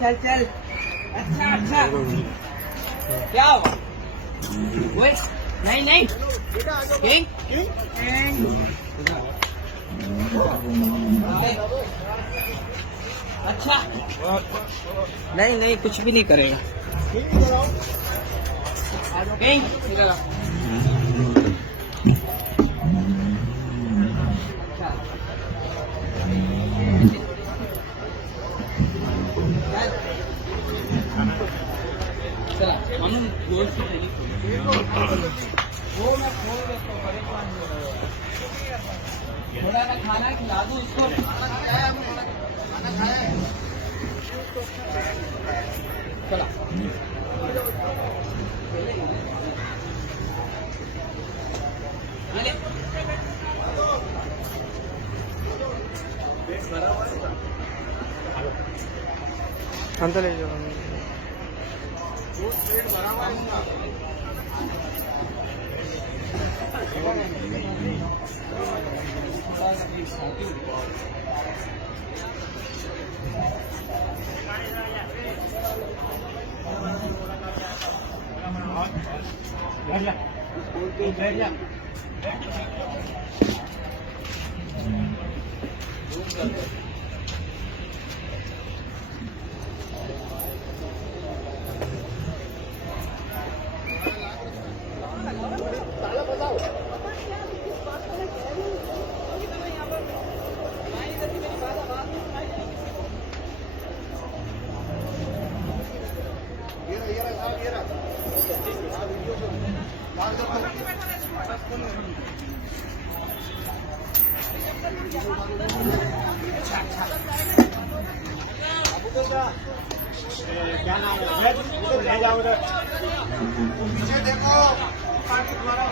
चल चल। अच्छा अच्छा क्या हुआ? ओए नहीं नहीं किंग किंग अच्छा नहीं नहीं कुछ भी नहीं करेगा किंग इधर आ। चला मालूम जोर से नहीं वो मैं खोल देता हूँ परेशान नहीं हो रहा। थोड़ा ना खाना खिला दूँ इसको। खाना खाया है। चला ले अंत ले जाओ क्या नाम है? ले जाओ उधर। पीछे देखो। पार्टी तुम्हारा।